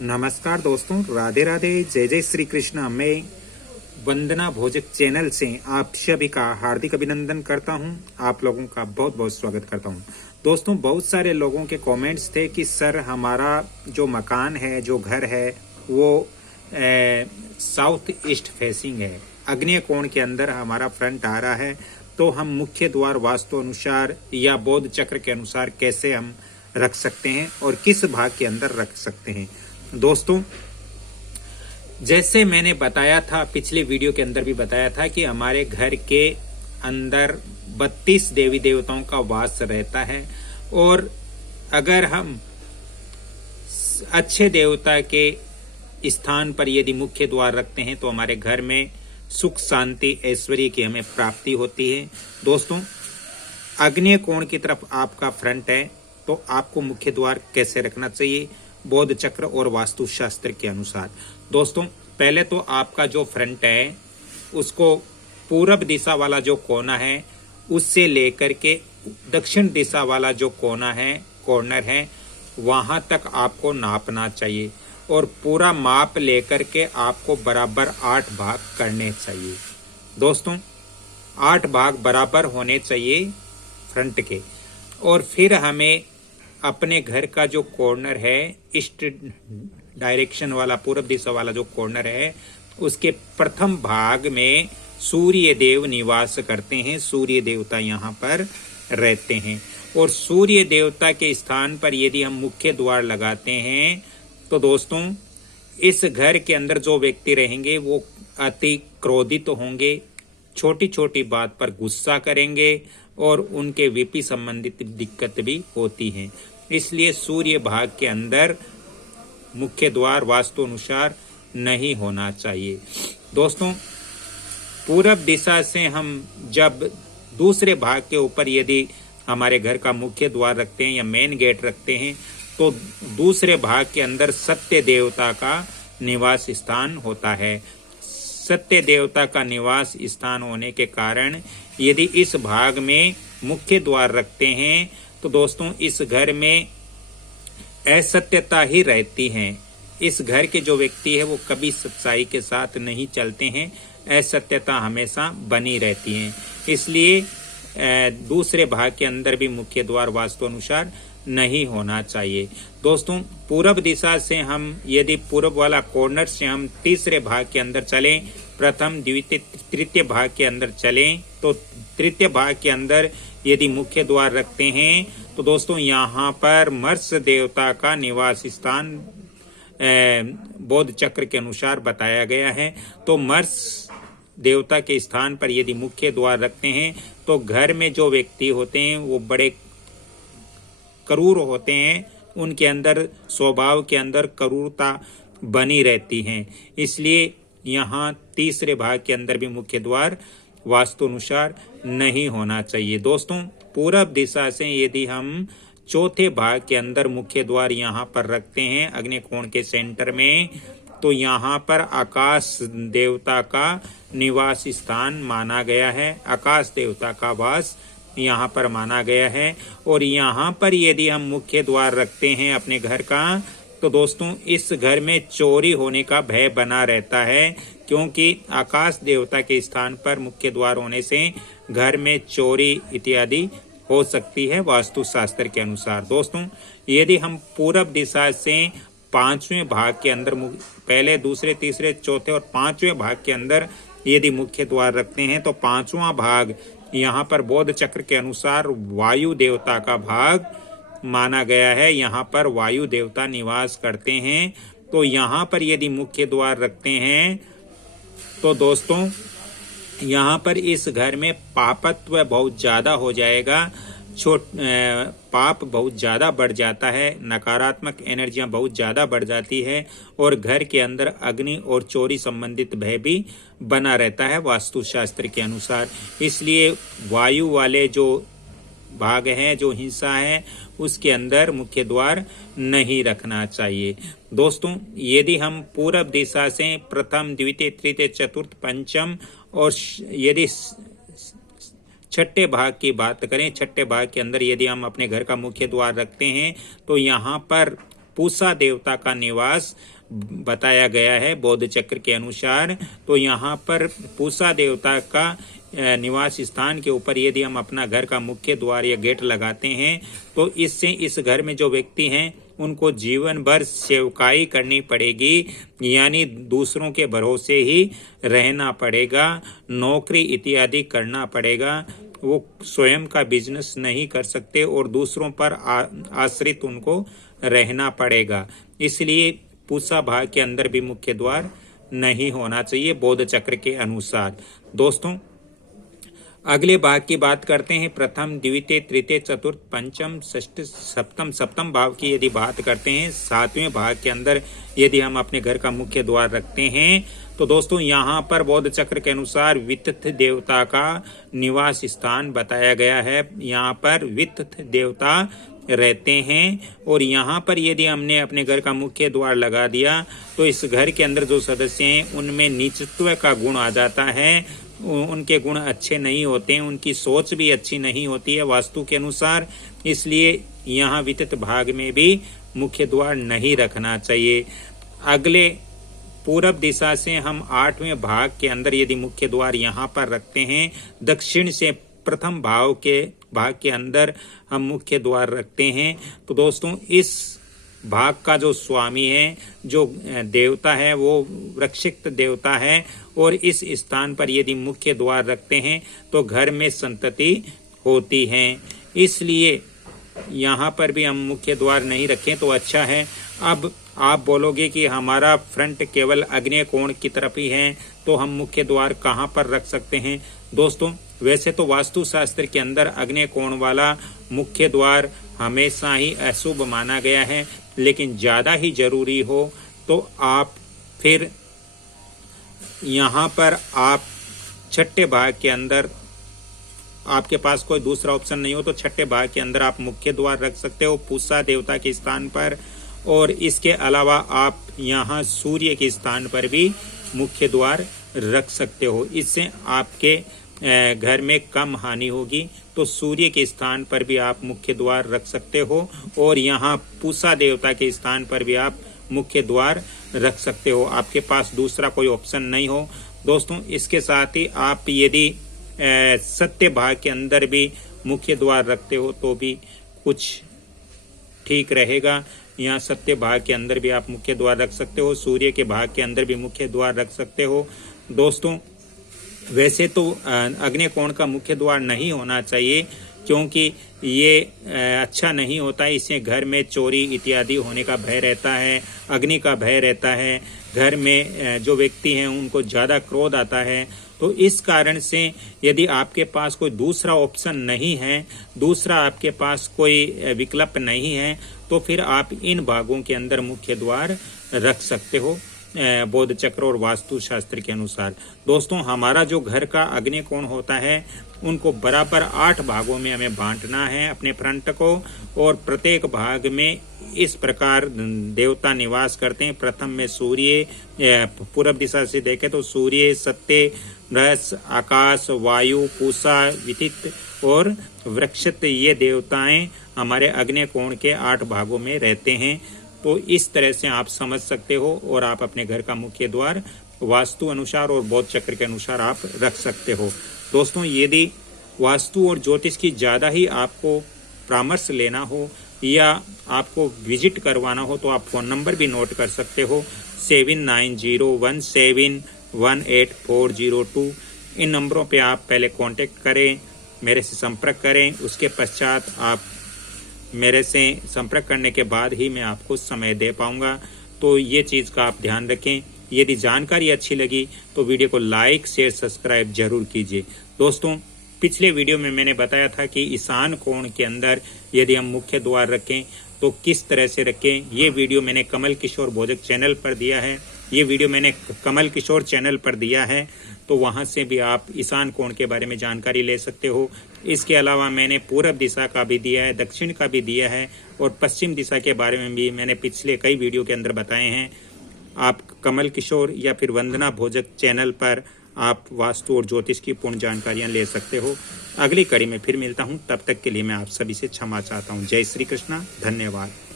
नमस्कार दोस्तों, राधे राधे, जय जय श्री कृष्ण। मैं वंदना भोजक चैनल से आप सभी का हार्दिक अभिनंदन करता हूं। आप लोगों का बहुत बहुत स्वागत करता हूं। दोस्तों, बहुत सारे लोगों के कमेंट्स थे कि सर हमारा जो मकान है, जो घर है, वो साउथ ईस्ट फेसिंग है, आग्नेय कोण के अंदर हमारा फ्रंट आ रहा है, तो हम मुख्य द्वार वास्तु अनुसार या बौद्ध चक्र के अनुसार कैसे हम रख सकते हैं और किस भाग के अंदर रख सकते हैं। दोस्तों, जैसे मैंने बताया था, पिछले वीडियो के अंदर भी बताया था कि हमारे घर के अंदर 32 देवी देवताओं का वास रहता है और अगर हम अच्छे देवता के स्थान पर यदि मुख्य द्वार रखते हैं तो हमारे घर में सुख शांति ऐश्वर्य की हमें प्राप्ति होती है। दोस्तों, आग्नेय कोण की तरफ आपका फ्रंट है तो आपको मुख्य द्वार कैसे रखना चाहिए बौद्ध चक्र और वास्तु शास्त्र के अनुसार। दोस्तों, पहले तो आपका जो फ्रंट है उसको पूरब दिशा वाला जो कोना है उससे लेकर के दक्षिण दिशा वाला जो कोना है, कॉर्नर है, वहां तक आपको नापना चाहिए और पूरा माप लेकर के आपको बराबर 8 भाग करने चाहिए। दोस्तों, 8 भाग बराबर होने चाहिए फ्रंट के। और फिर हमें अपने घर का जो कॉर्नर है, ईस्ट डायरेक्शन वाला, पूर्व दिशा वाला जो कॉर्नर है, उसके प्रथम भाग में सूर्य देव निवास करते हैं। सूर्य देवता यहाँ पर रहते हैं और सूर्य देवता के स्थान पर यदि हम मुख्य द्वार लगाते हैं तो दोस्तों, इस घर के अंदर जो व्यक्ति रहेंगे वो अति क्रोधित होंगे, छोटी छोटी बात पर गुस्सा करेंगे और उनके वीपी संबंधित दिक्कत भी होती है। इसलिए सूर्य भाग के अंदर मुख्य द्वार वास्तु अनुसार नहीं होना चाहिए। दोस्तों, पूरब दिशा से हम जब दूसरे भाग के ऊपर यदि हमारे घर का मुख्य द्वार रखते हैं या मेन गेट रखते हैं तो दूसरे भाग के अंदर सत्य देवता का निवास स्थान होता है। सत्य देवता का निवास स्थान होने के कारण यदि इस भाग में मुख्य द्वार रखते हैं तो दोस्तों, इस घर में असत्यता ही रहती है। इस घर के जो व्यक्ति है वो कभी सच्चाई के साथ नहीं चलते हैं, असत्यता हमेशा बनी रहती है। इसलिए दूसरे भाग के अंदर भी मुख्य द्वार वास्तु अनुसार नहीं होना चाहिए। दोस्तों, पूरब दिशा से हम यदि पूर्व वाला कॉर्नर से हम तीसरे भाग के अंदर चलें, प्रथम द्वितीय तृतीय भाग के अंदर चलें, तो तृतीय भाग के अंदर यदि मुख्य द्वार रखते हैं तो दोस्तों, यहाँ पर मर्स देवता का निवास स्थान बौद्ध चक्र के अनुसार बताया गया है। तो मर्स देवता के स्थान पर यदि मुख्य द्वार रखते हैं तो घर में जो व्यक्ति होते हैं वो बड़े क्रूर होते हैं, उनके अंदर स्वभाव के अंदर क्रूरता बनी रहती है। इसलिए यहाँ तीसरे भाग के अंदर भी मुख्य द्वार वास्तु अनुसार नहीं होना चाहिए। दोस्तों, पूरब दिशा से यदि हम चौथे भाग के अंदर मुख्य द्वार यहाँ पर रखते हैं आग्नेय कोण के सेंटर में, तो यहाँ पर आकाश देवता का निवास स्थान माना गया है, आकाश देवता का वास यहाँ पर माना गया है। और यहाँ पर यदि हम मुख्य द्वार रखते हैं अपने घर का तो दोस्तों, इस घर में चोरी होने का भय बना रहता है, क्योंकि आकाश देवता के स्थान पर मुख्य द्वार होने से घर में चोरी इत्यादि हो सकती है वास्तु शास्त्र के अनुसार। दोस्तों, यदि हम पूरब दिशा से 5वें भाग के अंदर, पहले दूसरे तीसरे चौथे और 5वें भाग के अंदर यदि मुख्य द्वार रखते हैं तो 5वां भाग यहाँ पर बौद्ध चक्र के अनुसार वायु देवता का भाग माना गया है। यहाँ पर वायु देवता निवास करते हैं। तो यहाँ पर यदि मुख्य द्वार रखते हैं तो दोस्तों, यहाँ पर इस घर में पापत्व बहुत ज्यादा हो जाएगा, पाप बहुत ज्यादा बढ़ जाता है, नकारात्मक एनर्जियां बहुत ज्यादा बढ़ जाती है और घर के अंदर अग्नि और चोरी संबंधित भय भी बना रहता है वास्तु शास्त्र के अनुसार। इसलिए वायु वाले जो भाग हैं, जो हिस्सा है, उसके अंदर मुख्य द्वार नहीं रखना चाहिए। दोस्तों, यदि हम पूरब दिशा से प्रथम द्वितीय तृतीय चतुर्थ पंचम और यदि छठे भाग की बात करें, छठे भाग के अंदर यदि हम अपने घर का मुख्य द्वार रखते हैं तो यहाँ पर पूषा देवता का निवास बताया गया है बौद्ध चक्र के अनुसार। तो यहाँ पर पूषा देवता का निवास स्थान के ऊपर यदि हम अपना घर का मुख्य द्वार या गेट लगाते हैं तो इससे इस घर में जो व्यक्ति हैं उनको जीवन भर सेवकाई करनी पड़ेगी, यानी दूसरों के भरोसे ही रहना पड़ेगा, नौकरी इत्यादि करना पड़ेगा। वो स्वयं का बिजनेस नहीं कर सकते और दूसरों पर आश्रित उनको रहना पड़ेगा। इसलिए पूषा भाग के अंदर भी मुख्य द्वार नहीं होना चाहिए बौद्ध चक्र के अनुसार। दोस्तों अगले भाग की बात करते हैं। प्रथम, द्वितीय, तृतीय, चतुर्थ, पंचम, षष्ठ, सप्तम। सप्तम भाव की यदि बात करते हैं, सातवें भाग के अंदर यदि हम अपने घर का मुख्य द्वार रखते हैं तो दोस्तों यहाँ पर बौद्ध चक्र के अनुसार वित्त देवता का निवास स्थान बताया गया है। यहाँ पर वित्त देवता रहते हैं और यहाँ पर यदि हमने अपने घर का मुख्य द्वार लगा दिया तो इस घर के अंदर जो सदस्य हैं उनमें नीचत्व का गुण आ जाता है, उनके गुण अच्छे नहीं होते हैं, उनकी सोच भी अच्छी नहीं होती है वास्तु के अनुसार। इसलिए यहाँ वित्त भाग में भी मुख्य द्वार नहीं रखना चाहिए। अगले पूरब दिशा से हम 8वें भाग के अंदर यदि मुख्य द्वार यहाँ पर रखते हैं, दक्षिण से प्रथम भाव के अंदर हम मुख्य द्वार रखते हैं तो दोस्तों इस भाग का जो स्वामी है, जो देवता है, वो वृक्षिक देवता है और इस स्थान पर यदि मुख्य द्वार रखते हैं तो घर में संतति होती है। इसलिए यहाँ पर भी हम मुख्य द्वार नहीं रखें तो अच्छा है। अब आप बोलोगे कि हमारा फ्रंट केवल आग्नेय कोण की तरफ ही है तो हम मुख्य द्वार कहाँ पर रख सकते हैं? दोस्तों वैसे तो वास्तु शास्त्र के अंदर आग्नेय कोण वाला मुख्य द्वार हमेशा ही अशुभ माना गया है, लेकिन ज्यादा ही जरूरी हो तो आप फिर यहाँ पर आप छठे भाग के अंदर, आपके पास कोई दूसरा ऑप्शन नहीं हो तो छठे भाग के अंदर आप मुख्य द्वार रख सकते हो पूषा देवता के स्थान पर। और इसके अलावा आप यहाँ सूर्य के स्थान पर भी मुख्य द्वार रख सकते हो। इससे आपके घर में कम हानि होगी। तो सूर्य के स्थान पर भी आप मुख्य द्वार रख सकते हो और यहाँ पूषा देवता के स्थान पर भी आप मुख्य द्वार रख सकते हो। आपके पास दूसरा कोई ऑप्शन नहीं हो। दोस्तों इसके साथ ही आप यदि सत्य भाग के अंदर भी मुख्य द्वार रखते हो तो भी कुछ ठीक रहेगा। यहाँ सत्य भाग के अंदर भी आप मुख्य द्वार रख सकते हो, सूर्य के भाग के अंदर भी मुख्य द्वार रख सकते हो। दोस्तों वैसे तो आग्नेय कोण का मुख्य द्वार नहीं होना चाहिए क्योंकि ये अच्छा नहीं होता है। इससे घर में चोरी इत्यादि होने का भय रहता है, अग्नि का भय रहता है, घर में जो व्यक्ति हैं उनको ज़्यादा क्रोध आता है। तो इस कारण से यदि आपके पास कोई दूसरा ऑप्शन नहीं है, दूसरा आपके पास कोई विकल्प नहीं है तो फिर आप इन भागों के अंदर मुख्य द्वार रख सकते हो बौद्ध चक्र और वास्तु शास्त्र के अनुसार। दोस्तों हमारा जो घर का आग्नेय कोण होता है उनको बराबर 8 भागों में हमें बांटना है अपने फ्रंट को, और प्रत्येक भाग में इस प्रकार देवता निवास करते हैं। प्रथम में सूर्य, पूर्व दिशा से देखें तो सूर्य, सत्य, रस, आकाश, वायु, पूषा, वित्त और वृक्षित, ये देवताएं हमारे आग्नेय कोण के 8 भागों में रहते हैं। तो इस तरह से आप समझ सकते हो और आप अपने घर का मुख्य द्वार वास्तु अनुसार और बौद्ध चक्र के अनुसार आप रख सकते हो। दोस्तों यदि वास्तु और ज्योतिष की ज़्यादा ही आपको परामर्श लेना हो या आपको विजिट करवाना हो तो आप फ़ोन नंबर भी नोट कर सकते हो 7901718402। इन नंबरों पे आप पहले कांटेक्ट करें, मेरे से संपर्क करें, उसके पश्चात आप मेरे से संपर्क करने के बाद ही मैं आपको समय दे पाऊंगा। तो ये चीज़ का आप ध्यान रखें। यदि जानकारी अच्छी लगी तो वीडियो को लाइक, शेयर, सब्सक्राइब जरूर कीजिए। दोस्तों पिछले वीडियो में मैंने बताया था कि ईशान कोण के अंदर यदि हम मुख्य द्वार रखें तो किस तरह से रखें। ये वीडियो मैंने कमल किशोर भोजक चैनल पर दिया है, तो वहां से भी आप ईशान कोण के बारे में जानकारी ले सकते हो। इसके अलावा मैंने पूरब दिशा का भी दिया है, दक्षिण का भी दिया है और पश्चिम दिशा के बारे में भी मैंने पिछले कई वीडियो के अंदर बताए हैं। आप कमल किशोर या फिर वंदना भोजक चैनल पर आप वास्तु और ज्योतिष की पूर्ण जानकारियां ले सकते हो। अगली कड़ी में फिर मिलता हूं, तब तक के लिए मैं आप सभी से क्षमा चाहता हूं। जय श्री कृष्णा, धन्यवाद।